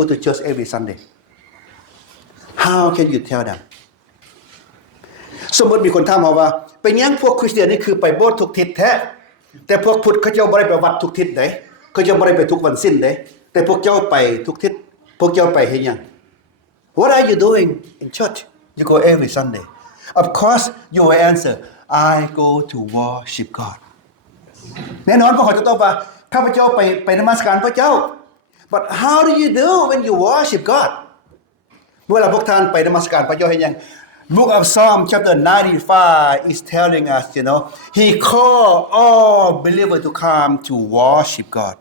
go to church every Sunday how can you tell them สมมุติมีคนถามเฮาว่าเป็นหยังพวกคริสเตียนนี่คือไปโบสถ์ทุกทิศแท้แต่พวกพุทธเขาเจ้าบ่ได้ไปวัดทุกทิศเด้เขาเจ้าบ่ได้ไปทุกวันสิ้นเด้แต่พวกเจ้าไปทุกทิศพวกเจ้าไปเฮ็ดหยัง What are you doing in church you go every Sunday of course you will answer I go to worship God แน่นอนพวกเขาจะตอบว่าข้าพเจ้าไปนมัสการพระเจ้า but how do you do when you worship God เวลาพวกท่านไปนมัสการพระเจ้าเฮ็ดหยัง Book of Psalm chapter 95 is telling us he called all believers to come to worship God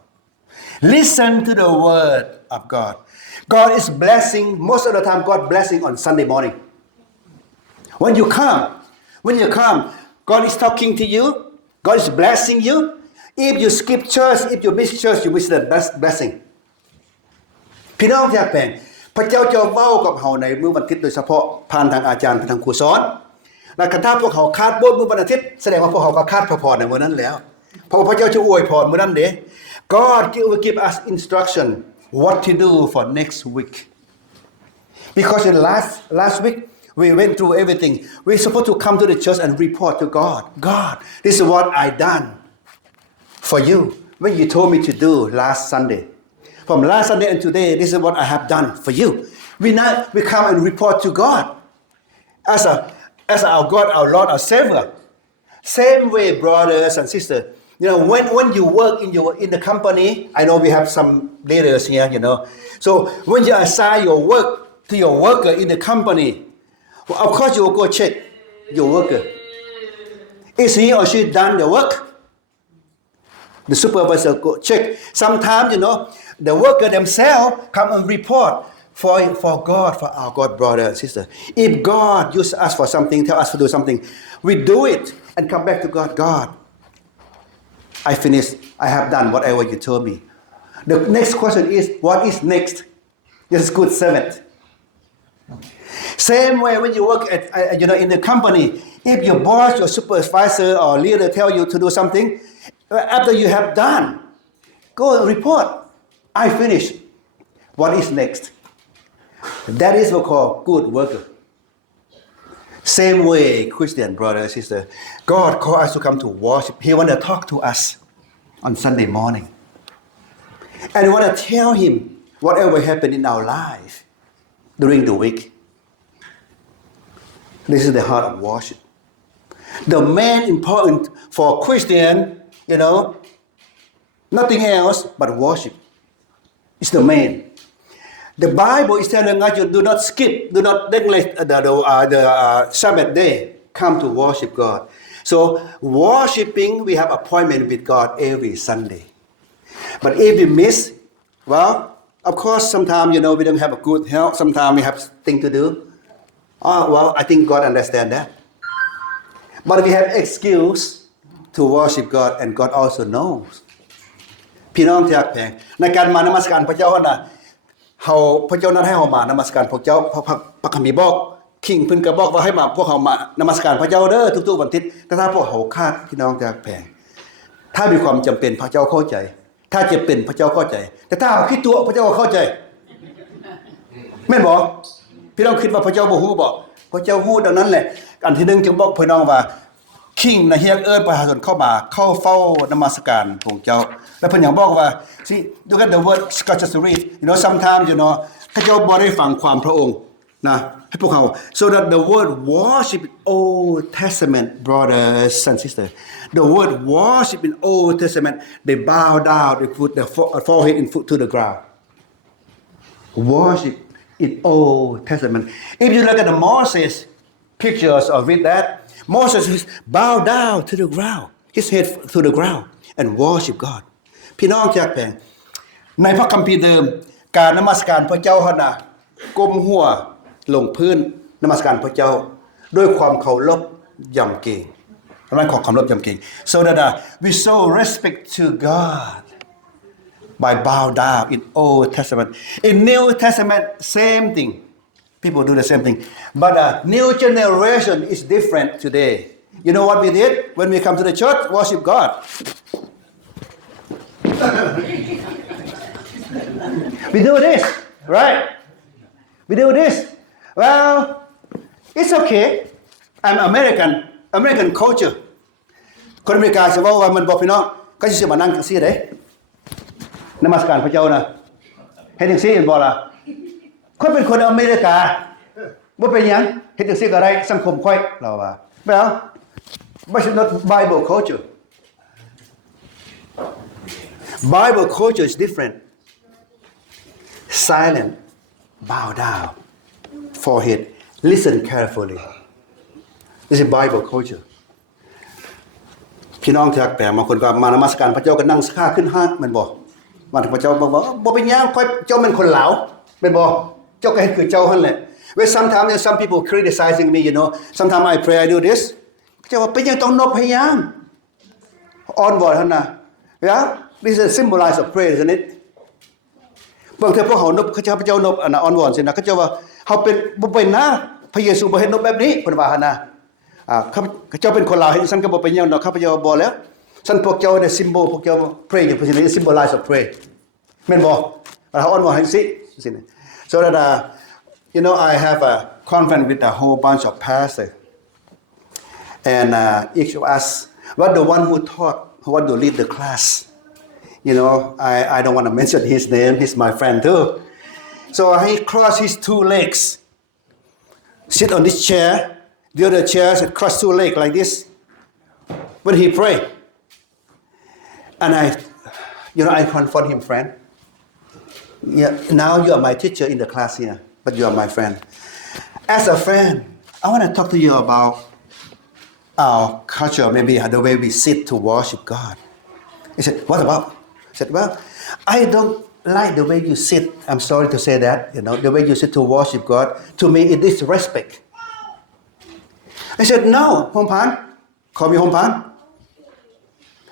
listen to the word of God God is blessing most of the time God blessing on Sunday morning when you come God is talking to you God is blessing you if you skip church if you miss church you miss the blessing พี่น้องอยากแปลงพระเจ้าจะเว้ากับเฮาในมื้อวันอาทิตย์โดยเฉพาะผ่านทางอาจารย์ทางครูสอนและคันถ้าพวกเขาขาดโบสถ์มื้อวันอาทิตย์แสดงว่าพวกเขาก็ขาดพระพรในมื้อนั้นแล้วเพราะว่าพระเจ้าจะอวยพรมื้อนั้นเด้ God will give us instruction what to do for next week because in last week we went through everything we supposed to come to the church and report to God this is what I done for you when you told me to do last Sunday from last Sunday and today this is what I have done for you we come and report to God as our God our Lord our Savior same way brothers and sisters when you work in the company I know we have some leaders here so when you assign your work to your worker in the company of course you will go check your worker is he or she done the work the supervisor go check sometimes the worker themselves come and report for God for our God brother and sister if God use us for something tell us to do something we do it and come back to God I finished I have done whatever you told me the next question is what is next this is good servant same way when you work at in the company if your boss your supervisor or leader tell you to do something after you have done go report I finished what is next that is what called good worker same way Christian brother and sister God call us to come to worship he want to talk to us on Sunday morning and we want to tell him whatever happened in our life during the week this is the heart of worship the main important for Christian nothing else but worship is the main the Bible is telling us you do not skip do not neglect the Sabbath day come to worship God so worshiping we have appointment with God every Sunday but if we miss well of course sometimes we don't have a good health sometimes we have things to do well I think God understand that but we have excuse to worship God and God also knows พี่น้องที่รักแพงในการมานมัสการพระเจ้าน่ะพระเจ้านัดให้เฮามานมัสการพระเจ้าพระคัมภีร์บอกคิงเพิ่นก็บอกว่าให้มาพวกเฮามานมัสการพระเจ้าเด้อทุกๆวันอาทิตย์แต่ถ้าพวกเฮาขาดพี่น้องที่รักแพงถ้ามีความจำเป็นพระเจ้าเข้าใจถ้าจะเป็นพระเจ้าเข้าใจแต่ถ้าคิดตัวพระเจ้าเข้าใจแม่นบ่พี่น้องคิดว่าพระเจ้าบ่ฮู้บ่พระเจ้าฮู้ดังนั้นแหละอันที่1จึงบอกพี่น้องว่าคิงนะเฮียกเอิ้นประชาชนเข้ามาเข้าเฝ้านมัสการพระเจ้าแล้วเพิ่นยังบอกว่า see look at the word God just read sometimes เขาเจ้าบ่ได้ฟังความพระองค์นะให้พวกเขา so that the word worship in Old Testament brothers and sisters the word worship in Old Testament they bow down they put their forehead and foot to the ground worship in Old Testament if you look at the Moses pictures of it that Moses bow down to the ground his head to the ground and worship God พี่น้องที่รักแพงในพระคัมภีร์เดิมการนมัสการพระเจ้าหั่นน่ะก้มหัวลงพื้นนมัสการพระเจ้าด้วยความเคารพยำเกรงนั้นขอเคารพยำเกรง so that we show respect to God by bow down in Old Testament in New Testament same thing people do the same thing but new generation is different today you know what we did when we come to the church worship God We do this. right we do this well it's okay I'm American culture คนอเมริกาสิว่ามันบอกพี่น้องก็สิมานั่งจังซี่เด้นมัสการพระเจ้านะเฮ็ดจังซี่บ่ล่ะคนเป็นคนอเมริกาบ่เป็นหยังเฮ็ดจังซี่ก็ได้สังคมค่อยเราว่า well but it's not Bible culture Bible culture is different silent bow down forehead listen carefully this is Bible culture พี่น้องที่รักแปลบางคนก็มานมัสการพระเจ้าก็นั่งค่าขึ้นห้างแม่นบ่มาถึงพระเจ้าบอกว่าบ่เป็นหยังค่อยเจ้าเป็นคนลาวแม่นบ่เจ้าก็เฮ็ดคือเจ้าหั่นแหละ When sometimes some people criticizing me sometimes I pray I do this เจ้าว่าเป็นหยังต้องนบพยายามอ่อนบ่หั่นน่ะ yeah this is a symbolize of prayer isn't it บางทีพวกเฮานบพระเจ้านบอันน่ะอ่อนวอนสินะเขาเจ้าว่าเฮาเป็นบ่เป็นนะพระเยซูบ่เฮ็ดนบแบบนี้เพิ่นว่าหั่นน่ะข้าพเจ้าเป็นคนลาวเฮ็ดซั่นก็บ่เป็นหยังดอกข้าพเจ้าบ่แล้วซั่นพวกเจ้าได้ symbol พวกเจ้า pray อย่างเพิ่นสิ symbolize of pray แม่นบ่เฮาอ่อนวอนให้สิ so that I have a conference with a whole bunch of pastors and each of us what the one who taught who want to lead the class I don't want to mention his name he's my friend too so he crossed his two legs sit on this chair the other chair said cross two legs like this when he pray and I confront him friend now you are my teacher in the class here but you are my friend as a friend I want to talk to you about our culture maybe the way we sit to worship God he said what about I said well I don't like the way you sit I'm sorry to say that the way you sit to worship God to me it is respect I said no Hong Pan call me Hong Pan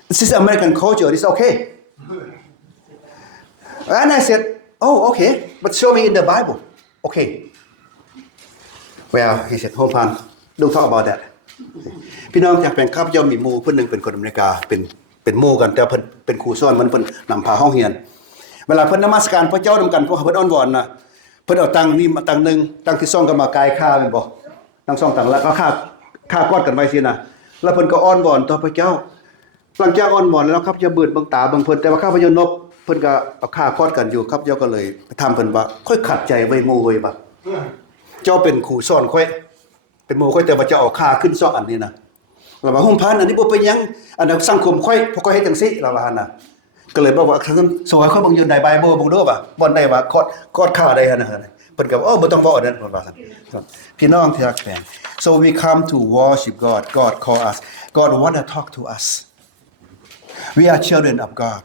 this is American culture it's okay and I said oh okay but show me in the Bible okay well he said Hong Pan don't talk about that พี่น้องอยากเป็นข้าพเจ้ามีหมู่เพิ่นนึงเป็นคนอเมริกาเป็นหมู่กันแต่เพิ่นเป็นครูสอนมันเพิ่นนำพาห้องเรียนเวลาเพิ่นนมัสการพระเจ้านำกันพวกเพิ่นอ้อนวอนน่ะเพิ่นเอาตังค์นี่มาตังค์นึงตังค์ที่2ก็มากายค่าแม่นบ่ตังค์2ตังค์แล้วก็ค่ากอดกันไว้สินะแล้วเพิ่นก็อ้อนวอนต่อพระเจ้าหลังจากอ้อนวอนแล้วครับจะเบิดเบิ่งตาเบิ่งเพิ่นแต่ว่าข้าพเจ้านบเพิ่นก็เอาค่ากอดกันอยู่ครับเจ้าก็เลยไปทำเพิ่นว่าค่อยขัดใจไว้หมู่ไว้บ่เจ้าเป็นครูสอนค่อยเป็นหมู่ค่อยแต่ว่าจะเอาค่าขึ้น2อันนี้นะเราว่าโฮมพานอันนี้บ่เป็นหยังอันนั้นสังคมค่อยพวกค่อยเฮ็ดจังซี่เราว่าหั่นน่ะก็เลยบอกว่าสวยค่อยเบิ่งอยู่ในไบเบิลเบิ่งดูว่าบ่ได้ว่ากอดค่าได้หั่นน่ะเพิ่นก็บ่ต้องเว้าอันนั้นเพิ่นว่าซั่นพี่น้องที่รักแฟน so we come to worship God call us God want to talk to us we are children of God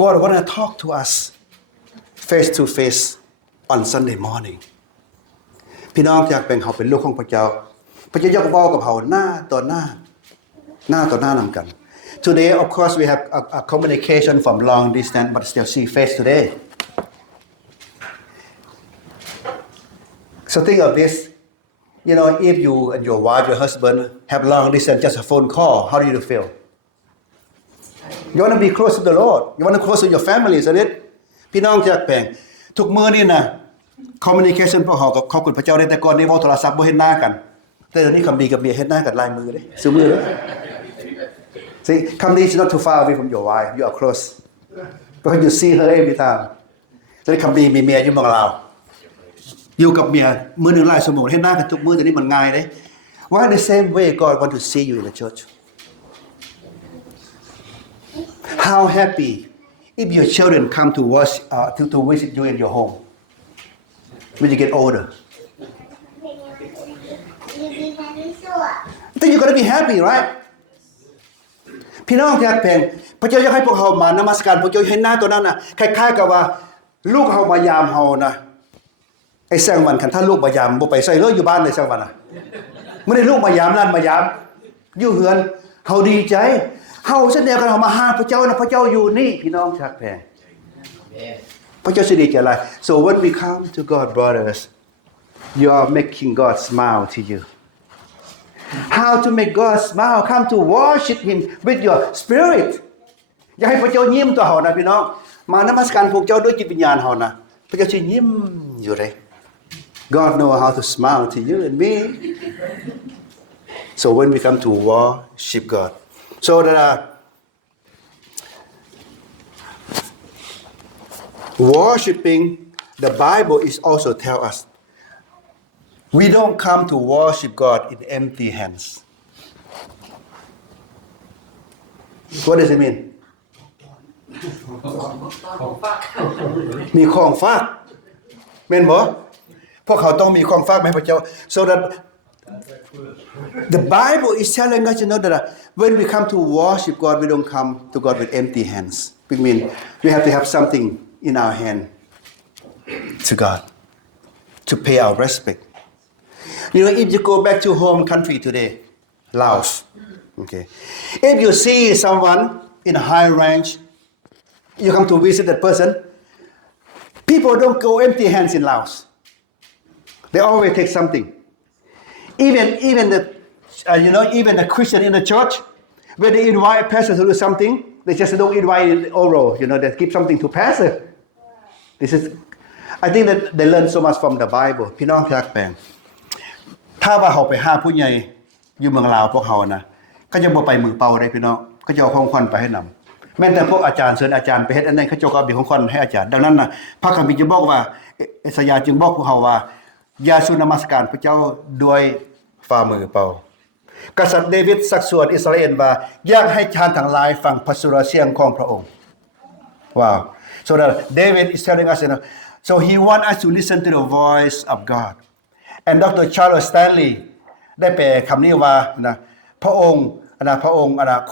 God want to talk to us face to face on Sunday morning พี่น้องที่รักเป็นเฮาเป็นลูกของพระเจ้าพระเจ้าอยากเว้ากับเฮาหน้าต่อหน้านำกัน Today of course we have a communication from long distance but still see face today So think of this if you and your wife your husband have long distance just a phone call how do you feel You want to be close to the Lord you want to close to your family isn't it พี่น้องที่รักแปลงทุกมื้อนี่นะ communication พวกเฮากับขอบคุณพระเจ้าได้แต่ก่อนนี่เว้าโทรศัพท์บ่เห็นหน้ากันแต่เดี๋ยวนี้คำดีกับเมียเฮ็ดหน้ากันลายมือเด้ซื้อมือเด้ See คำดี is not too far away from your wife you are close because you see her every time แต่คำดีมีเมียอยู่เมืองลาวอยู่กับเมียมื้อนึงหลายชั่วโมงเฮ็ดหน้ากันทุกมื้อแต่นี่มันง่ายเด้ Why the same way God want to see you in the church How happy if your children come to watch to visit you in your home when you get older Then you're going to be happy right พี่น้องที่รักแพงพระเจ้าอยากให้พวกเฮามานมัสการพระเจ้าเห็นหน้าตัวนั้นน่ะคล้ายๆกับว่าลูกเฮามายามเฮานะไอ้แซงวันคันถ้าลูกมายามบ่ไปใส่เลยอยู่บ้านเลยแซงวันน่ะมื้อนี้ลูกมายามนั่นมายามอยู่เฮือนเฮาดีใจเฮาแสดงกันเฮามาหาพระเจ้านะพระเจ้าอยู่นี่พี่น้องที่รักแพงพระเจ้าสิดีใจหลาย So when we come to God brothers you are making God smile to you How to make God smile come to worship him with your spirit อย่าให้พระเจ้ายิ้มต่อเฮานะพี่น้อง มานมัสการพวกเจ้าด้วยจิตวิญญาณเฮานะพระเจ้าสิยิ้มอยู่เลย God know how to smile to you and me so when we come to worship God so that worshiping the Bible is also tell us we don't come to worship God in empty hands what does it mean มีของฝากแม่นบ่พวกเขาต้องมีของฝากให้พระเจ้า so that the Bible is telling us that when we come to worship God we don't come to God with empty hands it means we have to have something in our hand to God to pay our respect you know if you go back to home country today Laos okay if you see someone in a high range you come to visit that person people don't go empty hands in Laos they always take something even the even the Christian in the church when they invite pastor to do something they just don't invite oral they give something to pastor this is I think that they learn so much from the Bible พี่น้องรักแปลงถ้าว่าเฮาไปหาผู้ใหญ่อยู่เมืองลาวพวกเฮานะก็จะบ่ไปมือเปล่าได้พี่น้องก็จะเอาของขวัญไปให้นําแม้แต่พวกอาจารย์เชิญอาจารย์ไปเฮ็ดอันนั้นเขาเจ้าก็เอาของขวัญให้อาจารย์ดังนั้นน่ะพระคัมภีร์จึงบอกว่าเอสายาห์จึงบอกพวกเฮาว่าอย่าสุนมัสการพระเจ้าด้วยฝ่ามือเปล่ากษัตริย์เดวิดสักส่วนอิสราเอลว่าอยากให้ชาติทั้งหลายฟังพระสุรเสียงของพระองค์ว้าว so that David is telling us so he want us to listen to the voice of God and Dr. Charles Stanley ได้แปลคำนี้ว่านะพระองค์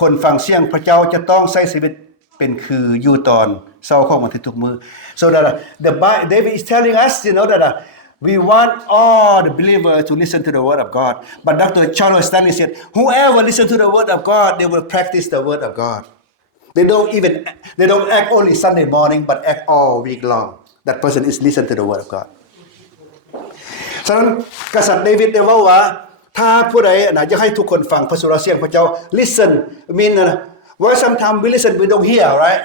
คนฟังเสียงพระเจ้าจะต้องใช้ชีวิตเป็นคืออยู่ตอนเช้าของวันที่ทุกมื้อ so that David is telling us that we want all the believers to listen to the word of God but Dr. Charles Stanley said whoever listen to the word of God they will practice the word of God they don't act only Sunday morning but act all week long that person is listen to the word of God ฉะนั้นกษัตริย์เดวิดได้ว่าถ้าผู้ใดอยากให้ทุกคนฟังพระสุรเสียงพระเจ้า listen mean well sometimes we listen we don't hear right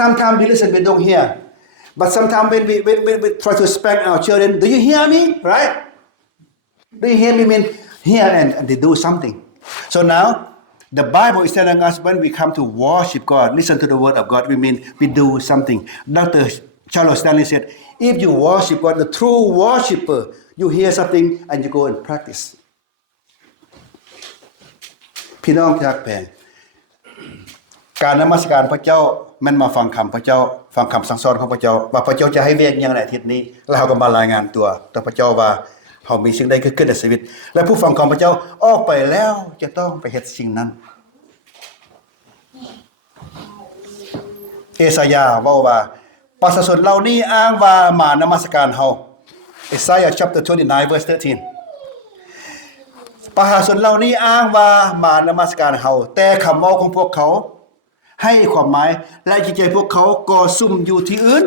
sometimes we listen we don't hear but sometimes when we try to spank our children do you hear me right do you hear me mean hear and they do something so now the Bible is telling us when we come to worship God listen to the word of God we mean we do something Dr. Charles Stanley said if you worship God the true worshipper you hear something and you go and practice พี่น้องที่รักแพงการนมัสการพระเจ้ามันมาฟังคำพระเจ้าฟังคำสั่งสอนของพระเจ้าว่าพระเจ้าจะให้เวียกอย่างไรอาทิตย์นี้แล้วเราก็มารายงานตัวต่อพระเจ้าว่าเฮามีสิ่งใดเกิดขึ้นในชีวิตและผู้ฟังของพระเจ้าออกไปแล้วจะต้องไปเฮ็ดสิ่งนั้นเอสายาห์เว้าว่าประชาชนเหล่านี้อ้างว่ามานมัสการเฮาIsaiah chapter 29 verse 13ประชาชนเหล่านี้อ้างว่ามานมัสการเฮาแต่คำเว้าของพวกเขาให้ความหมายและจิตใจพวกเขาก็ซุ่มอยู่ที่อื่น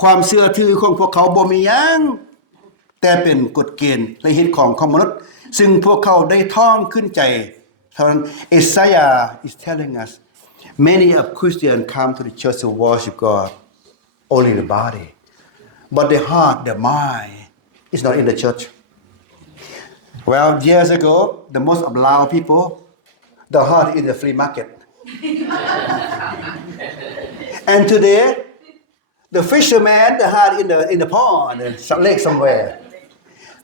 ความเชื่อถือของพวกเขาบ่มีหยังแต่เป็นกฎเกณฑ์และเหตุของมนุษย์ซึ่งพวกเขาได้ท่องขึ้นใจเท่านั้น Isaiah is telling us many of Christians come to the church to worship God only the body but the heart the mind is not in the church well years ago the most of Lao people the heart in the free market and today the fisherman the heart in the pond and some lake somewhere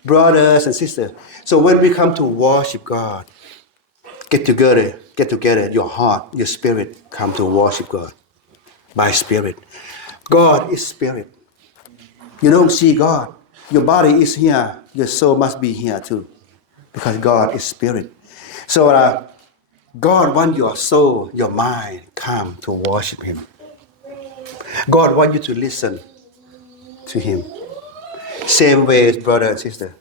brothers and sisters so when we come to worship God get together your heart your spirit come to worship God by spirit God is spirit you don't see God your body is here your soul must be here too because God is spirit so God want your soul your mind come to worship him God want you to listen to him same way brother and sister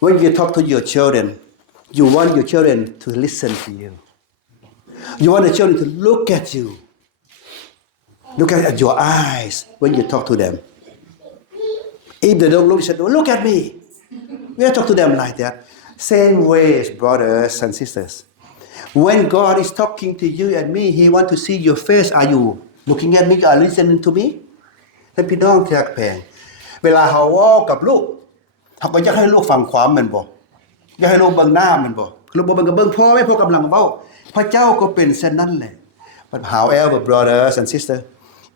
when you talk to your children you want your children to listen to you you want the children to look at you look at your eyes when you talk to them if they don't look at me we talk to them like that same way brothers and sisters When God is talking to you and me, He want to see your face. Are you looking at me? Are you listening to me? ท่านพี่น้องที่รักแพงเวลาเขาเว้ากับลูกเขาก็อยากให้ลูกฟังความแม่นบ่อยากให้ลูกเบิ่งหน้าแม่นบ่ลูกบ่เบิ่งก็เบิ่งพ่อไม่พ่อกำลังเว้าพระเจ้าก็เป็นเช่นนั้นแหละ But however, brothers and sisters,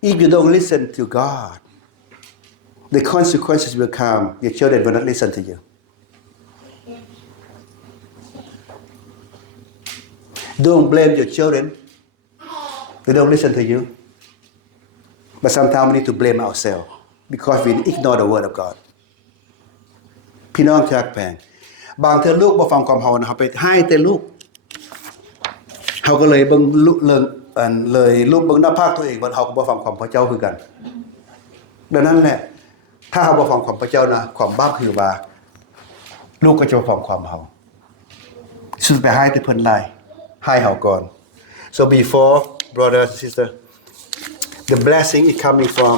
if you don't listen to God, the consequences will come. Your children will not listen to you. Don't blame your children. They don't listen to you. But sometimes we need to blame ourselves because we ignore the word of God. พี่น้องที่รักแพงบางเทื่อลูกบ่ฟังความเฮานะเฮาไปให้แต่ลูกเฮาก็เลยเบิ่งลูกเลยลูกเบิ่งหน้าภาคตัวเองว่าเฮาก็บ่ฟังความพระเจ้าคือกันดังนั้นแหละถ้าเฮาบ่ฟังความพระเจ้านะความบาปคือว่าลูกก็จะบ่ฟังความเฮาสุดไปให้แต่เพิ่นหลายให้เฮาก่อน So before brothers and sisters the blessing is coming from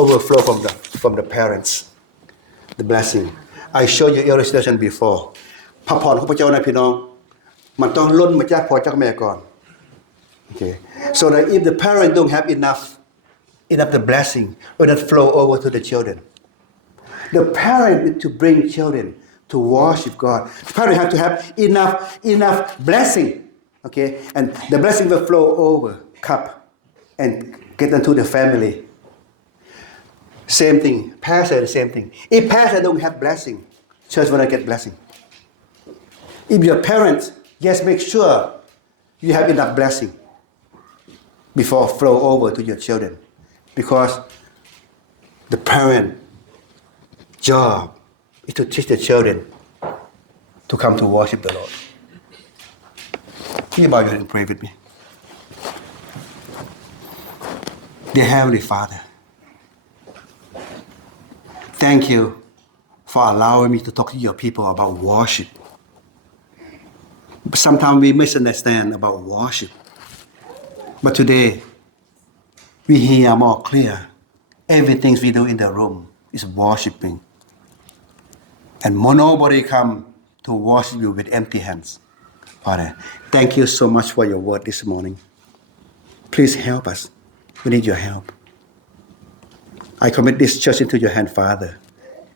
overflow from the parents the blessing I showed you illustration before พระพรของพระเจ้านะพี่น้องมันต้องล้นมาจากพ่อจากแม่ก่อน Okay so that if the parent don't have enough the blessing will not flow over to the children the parent need to bring children to worship God the parent have to have enough blessing okay and the blessing will flow over cup and get into the family same thing pastor the same thing if pastor don't have blessing church will not get blessing if your parents yes make sure you have enough blessing before flow over to your children because the parent job is to teach the children to come to worship the Lord. Can you bow your head and pray with me? Dear Heavenly Father, thank you for allowing me to talk to your people about worship. Sometimes we misunderstand about worship. But today, we hear more clear. Everything we do in the room is worshiping. And nobody come to worship you with empty hands. Father, thank you so much for your word this morning. Please help us. We need your help. I commit this church into your hand, Father.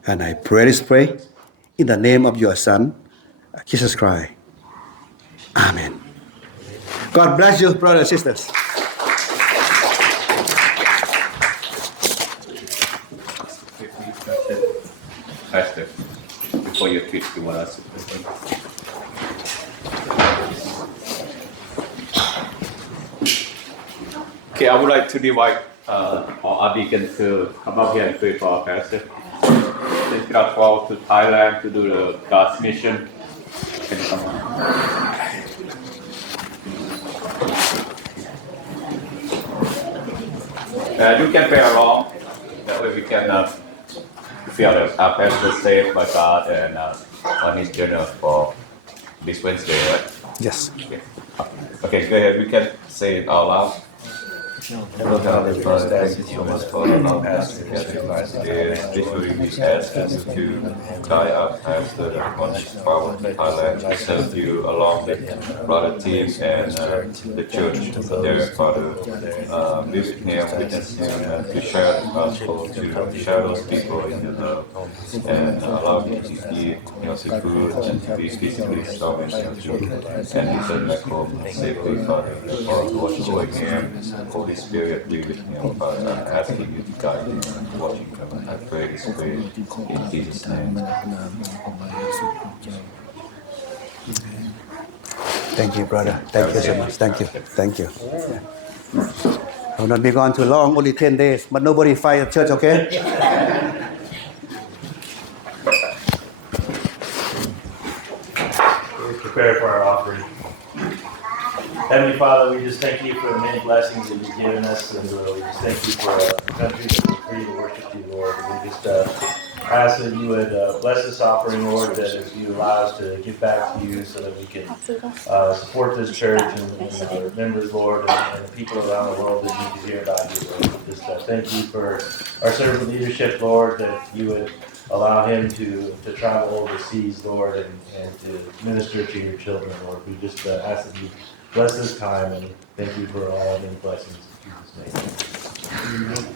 And I pray this prayer in the name of your Son, Jesus Christ. Amen. God bless you, brothers and sisters. Pastor, before you preach, you want us to pray? Okay, I would like to invite our deacon to come up here and pray for our pastor. He's got 12 to Thailand to do the God's mission. Can you come on? You can pray along. That way we can feel our pastor saved by God and on his journey for this Wednesday, right? Yes. Okay, go ahead. We can say it out loud. Lord God, the Father, thank you so much for our pastor, Pastor Christ. Literally, we ask you to guide our pastor on his power to Thailand to serve you along with brother team and the church there, Father. Visit him, witness him, and to share the gospel, to share those people in the love, and allow him to eat healthy food and to be physically strong and healthy, and return back home safely, Father. For watch over him, Holy Spirit, be with him, Father. I'm asking you to guide him and watch him. I pray this way in Jesus' name. Thank you, brother. Thank you so much. Thank you. Thank you. I will not be gone too long, only 10 days, but nobody fight at church, okay? Please prepare for our offering. Heavenly Father, we just thank you for the many blessings that you've given us, and we just thank you for a country that we're free to worship you, Lord. We just ask that you would bless this offering, Lord, that as you allow us to give back to you so that we can support this church and our members, Lord, and the people around the world that need to hear about you, Lord. Just thank you for our servant leadership, Lord, that you would allow him to travel overseas, Lord, and to minister to your children, Lord. We just ask that you bless this time and thank you for all the blessings in Jesus' name.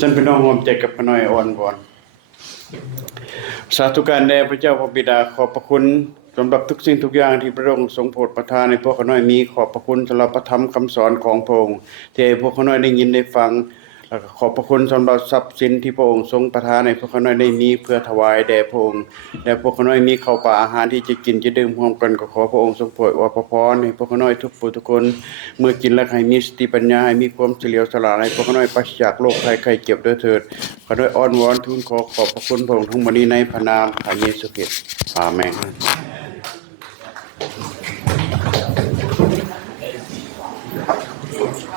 ฉันพี่น้องร่วมใจกับพระน้อยอ่อนวอนสาธุการแด่พระเจ้าพระบิดาขอบพระคุณสำหรับทุกสิ่งทุกอย่างที่พระองค์ทรงโปรดประทานให้พวกข้าน้อยมีขอบพระคุณสำหรับพระธรรมคำสอนของพระองค์ที่ให้พวกข้าน้อยได้ยินได้ฟังแล้วก็ขอบพระคุณสำหรับทรัพย์สินที่พระองค์ทรงประทานให้พวกข้าน้อยได้มีเพื่อถวายแด่พระองค์และพวกข้าน้อยมีข้าวปลาอาหารที่จะกินจะดื่มร่วมกันก็ขอพระองค์ทรงโปรดอวยพรให้พวกข้าน้อยทุกผู้ทุกคนเมื่อกินแล้วให้มีสติปัญญาให้มีความเฉลียวฉลาดให้พวกข้าน้อยปราศจากโรคภัยไข้เจ็บด้วยเถิดข้าน้อยอ้อนวอนทูลขอขอบพระคุณพระองค์ทั้งหมดนี้ในพระนามพระเยซูคริสต์อาเมน